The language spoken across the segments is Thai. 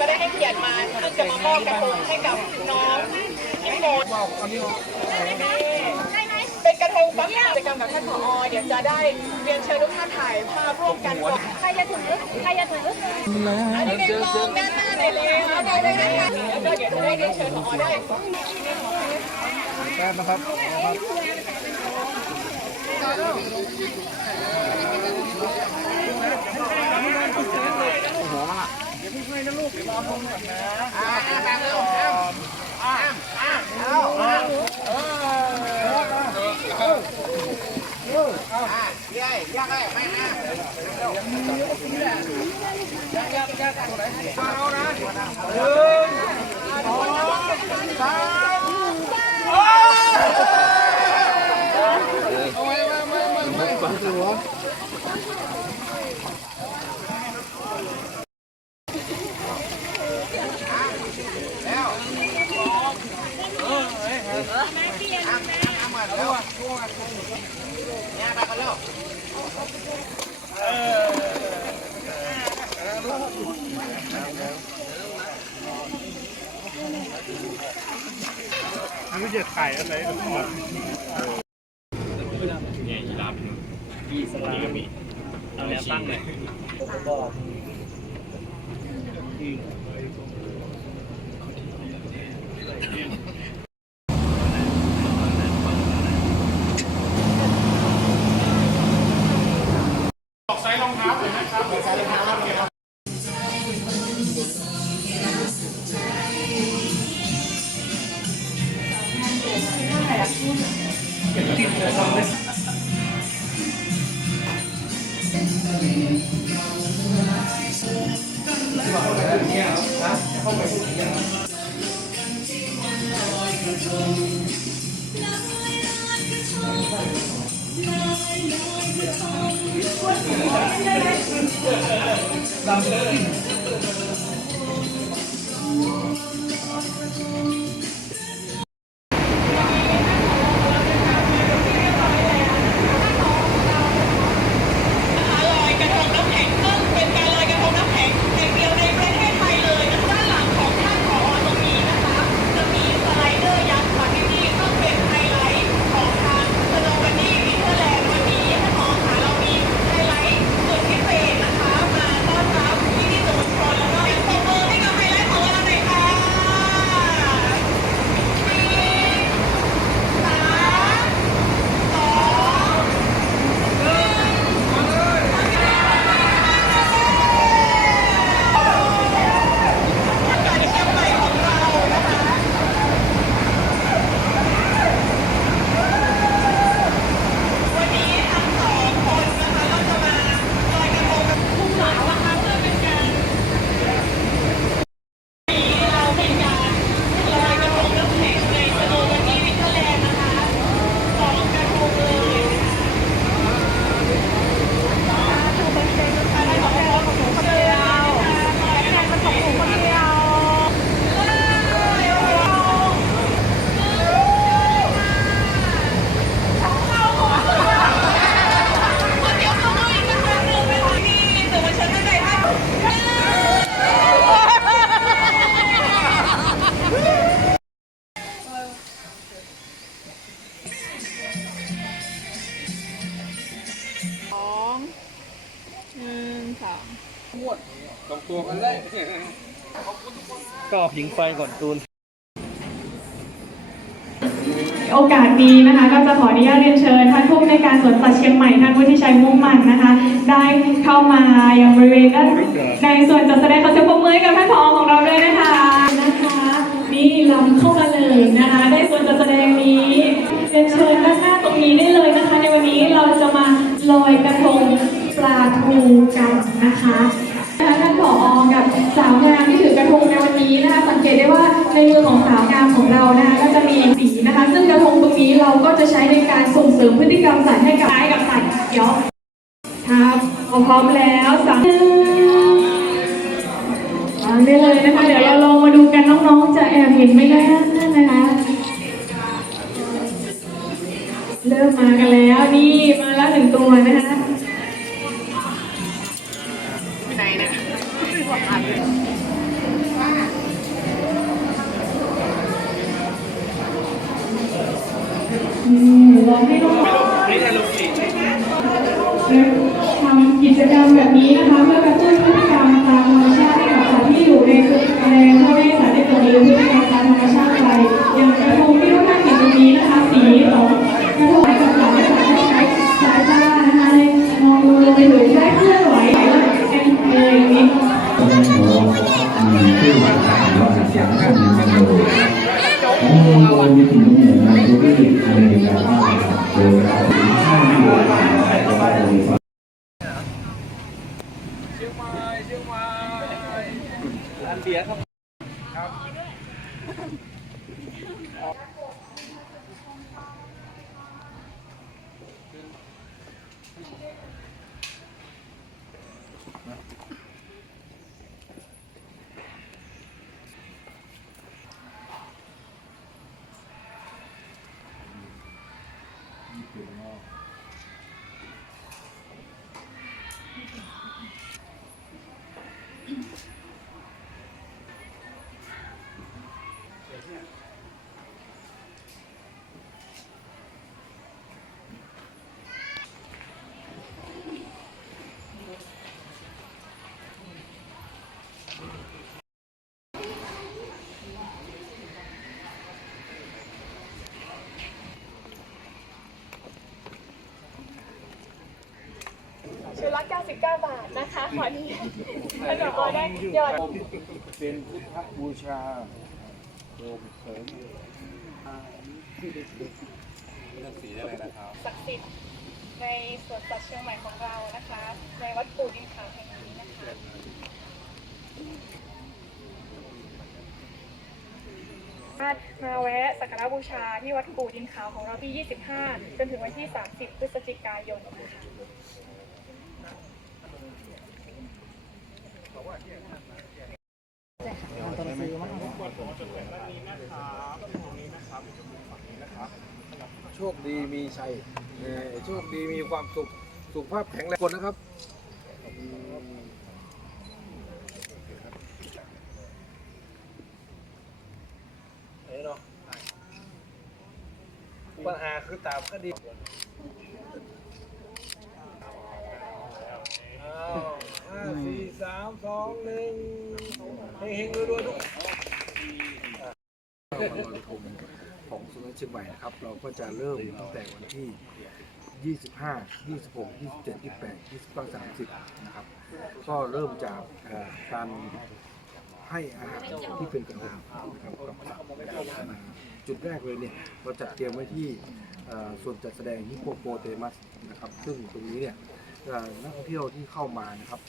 ก็ได้ให้เกียรติมาซึ่งจะมามอบกระทงให้กับน้องพี่โมดเป็นกระทงปั๊บกิจกรรมกับท่านผอเดี๋ยวจะได้เรียนเชิญทุกท่านถ่ายภาพร่วมกันก่อนใครจะถือใครจะถืออันนี้เป็นกองด้านหน้าเลยเลยครับได้เลยนะคะแล้วก็เดี๋ยวจะได้เรียนเชิญผอได้แป๊บนะครับ ไม่จะถ่าย อะไรกันหมดเนี่ยยีราฟยีสลามีเอาแนวตั้งเลยล 남자 ก็ผิงไฟก่อนตูน โอกาสนี้นะคะก็จะขออนุญาตเรียนเชิญท่านผู้อำนการสวนสัตว์เชียงใหม่ท่านวุฒิชัยมุ่งมันนะคะ ได้เข้ามาอยังบริเวณด้านในส่วนจัดแสดงขอเสียงปรบมือกับท่านผอของเราด้วยนะคะนะคะนี่ล้ำเข้ามาเลยนะคะ ในส่วนจัดแสดงนี้เรียนเชิญด้านหน้าตรงนี้ได้เลยนะคะ ในวันนี้เราจะมาลอยกระทงปลาทูกันนะคะ สาวงามที่ถือกระทงในวันนี้นะคะสังเกตได้ว่าในมือของสาวงามของเรานะคะก็จะมีสีนะคะ ซึ่งกระทงตรงนี้เราก็จะใช้ในการส่งเสริมพฤติกรรมสัตว์ให้กับซ้ายกับสัตว์เดี๋ยวครับพร้อมแล้วสามวางได้เลยนะคะ เดี๋ยวเราลองมาดูกันน้องๆ จะแอบเห็นไหมนะนะคะเริ่มมากันแล้วนี่มาแล้วหนึ่งตัวนะคะ ให้น้องๆทำกิจกรรมแบบนี้นะคะ เพื่อกระตุ้นพฤติกรรมตาม ชุดละ99 บาทนะคะขออนุญาตแล้วเดี๋ยวเอาได้ยอดเป็นพุทธบูชาโดมเสริมศักดิ์สิทธิ์ในสวนสัตว์เชียงใหม่ของเรานะคะ ในวัดปู่ดินขาวแห่งนี้นะคะมาแวะสักการะบูชาที่วัดปู่ดินขาวของเราที่ 25 จนถึงวันที่ 30 พฤศจิกายนนะคะ โชคดีมีชัยเอ่อโชคดีมีความสุข สุขภาพแข็งแรงคนนะครับเอ้ยเนาะปัญหาคือตามคดีอ้าว ห้าสี่สามสองหนึ่งเฮงๆรวยๆทุกเราลอยกระทงของสุนัขเชียงใหม่นะครับ เราก็จะเริ่มตั้งแต่วันที่ 25 26 27 28 29 30 นะครับ ก็เริ่มจากเอ่อการให้อาหารที่เป็นกระทงนะครับกับสัตว์นะครับจุดแรกเลยเนี่ยเราจัดเตรียมไว้ที่เอ่อส่วนจัดแสดงฮิปโปโปเตมัสนะครับ ซึ่งตรงนี้เนี่ย นักท่องเที่ยวที่เข้ามานะครับ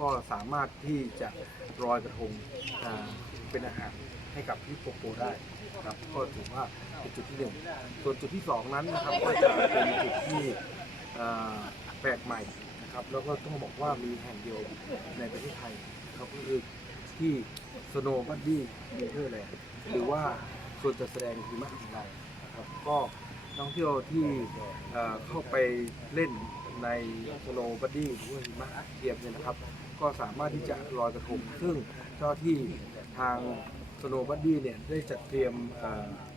ก็สามารถที่จะลอยกระทงเป็นอาหารให้กับฮิปโปโปได้ครับก็ถือว่าเป็นจุดที่หนึ่งส่วนจุดที่สองนั้นนะครับก็จะเป็นจุดที่แปลกใหม่นะครับแล้วก็ต้องบอกว่ามีแห่งเดียวในประเทศไทยครับก็คือที่สโนว์บัดดี้เนเธอร์แลนด์หรือว่าส่วนจัดแสดงหิมะของเรานะครับก็นักท่องเที่ยวที่เข้าไปเล่น ในสโนว์บัดดี้หรือว่าหิมะเทียมเนี่ยนะครับ ก็สามารถที่จะลอยกระทงซึ่งเจ้าที่ทางสโนว์บัดดี้เนี่ยได้จัดเตรียม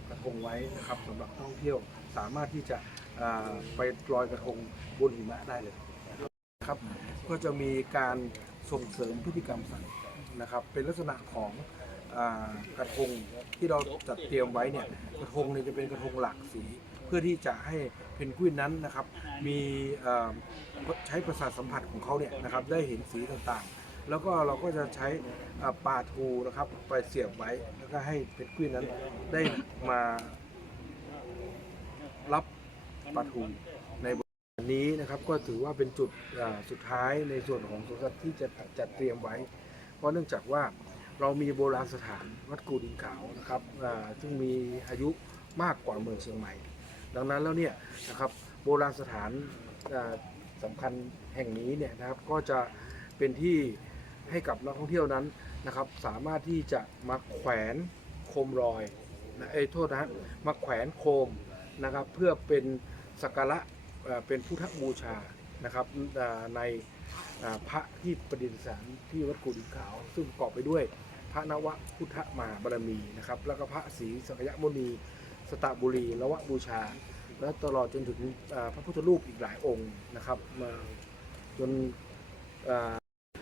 กระทงไว้นะครับสำหรับท่องเที่ยวสามารถที่จะไปลอยกระทงบนหิมะได้เลยครับก็จะมีการส่งเสริมพฤติกรรมสัตว์นะครับ เป็นลักษณะของอกระทงที่เราจัดเตรียมไว้เนี่ยกระทงเนี่ยจะเป็นกระทงหลากสี เพื่อที่จะให้เพนกวินนั้นนะครับมีใช้ประสาทสัมผัสของเขาเนี่ยนะครับได้เห็นสีต่างๆ แล้วก็เราก็จะใช้ปาทูนะครับไปเสียบไว้แล้วก็ให้เพนกวินนั้นได้มารับปาทูในบริเวณนี้นะครับก็ถือว่าเป็นจุดสุดท้ายในส่วนของสวนสัตว์ที่จะจัดเตรียมไว้ เพราะเนื่องจากว่าเรามีโบราณสถานวัดกูดินขาวนะครับซึ่งมีอายุมากกว่าเมืองเชียงใหม่ ดังนั้นแล้วเนี่ยนะครับโบราณสถานอ่าสำคัญแห่งนี้เนี่ยนะครับก็จะเป็นที่ให้กับนักท่องเที่ยวนั้นนะครับสามารถที่จะมาแขวนโคมลอยนะเอ้โทษนะฮะมาแขวนโคมนะครับเพื่อเป็นสักการะเป็นพุทธบูชานะครับในพระที่ประดิษฐานที่วัดกูดิขาว ซึ่งประกอบไปด้วยพระนวพุทธมหาบารมีนะครับแล้วก็พระศรีสักยมุนี สตบุรีละวะบูชา และตลอดจนถึงพระพุทธรูปอีกหลายองค์นะครับมาจน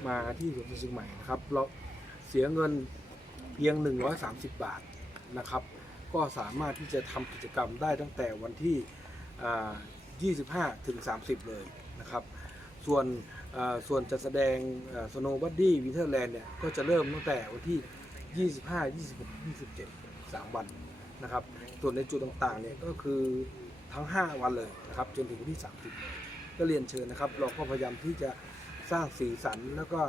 มาที่สวนสัตว์เชียงใหม่นะครับเราเสียเงินเพียง 130 บาทนะครับ ก็สามารถที่จะทำกิจกรรมได้ตั้งแต่วันที่ 25 ถึง 30 เลยนะครับ ส่วนส่วนจัดแสดงสโนว์บัดดี้วิเทอร์แลนด์เนี่ย ก็จะเริ่มตั้งแต่วันที่ 25 26 27 3 วัน นะครับ ส่วนในจุดต่างๆเนี่ยก็คือทั้ง 5 วันเลยนะครับจนถึงวันที่ 30 ก็เรียนเชิญนะครับ เราก็พยายามที่จะสร้างสีสันแล้วก็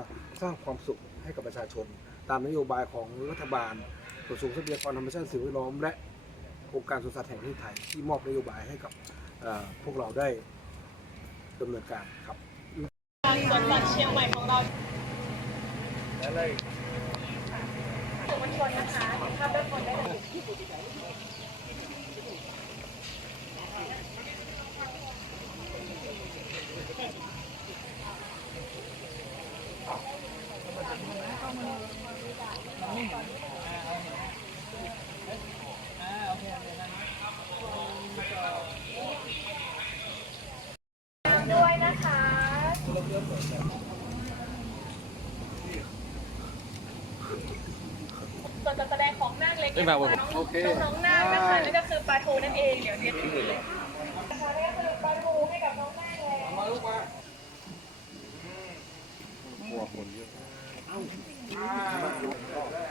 สร้างความสุขให้กับประชาชน ตามนโยบายของรัฐบาลกระทรวงทรัพยากรธรรมชาติสิ่งแวดล้อม และองค์การสวนสัตว์แห่งประเทศไทยที่มอบนโยบายให้กับเอ่อพวกเราได้ดำเนินการครับทางสวนสัตว์เชียงใหม่ของเราสื่อมวลชนนะคะเห็นภาพด้านบนได้เลยด้วยนะคะส่วนจัดแสดง ของนาคเล็กน้องน้องนาคนะคะนี่ก็คือปลาทูนั่นเองเดี๋ยวเรียนถือเลยนะคะนี่ก็คือปลาทูให้กับน้องนาคแล้วมีพวกเราของเรา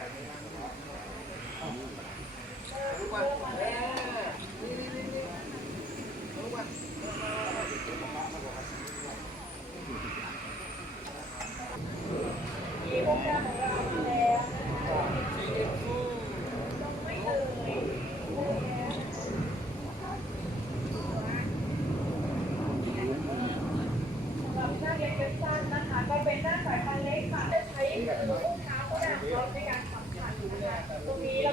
Okay.